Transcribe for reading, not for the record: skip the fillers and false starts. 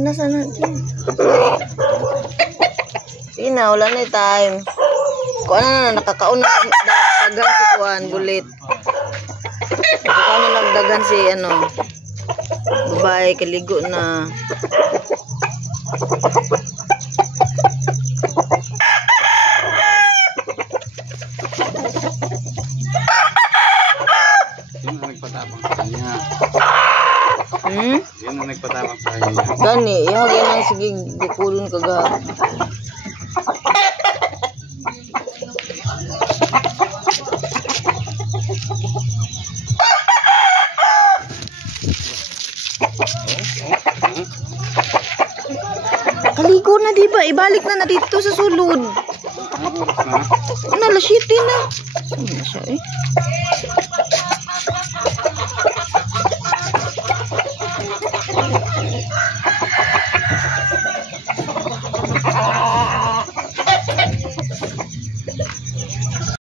Kauna sana dyan. Sige na, wala na yung time. Kuha na, nakakauna nagdagan si Kuan, bulit. Nakakauna nagdagan si, ano, babae, kaligo na. Yun ang nagpatapang sa kanya. Yun ang nagpatapang sa kanya. Gani, yung ganang sige bukulon kaga. Kaligo na diba? Ibalik na dito sa sulod. Ano oras na? Ano, alas 7 na. Saan na siya eh?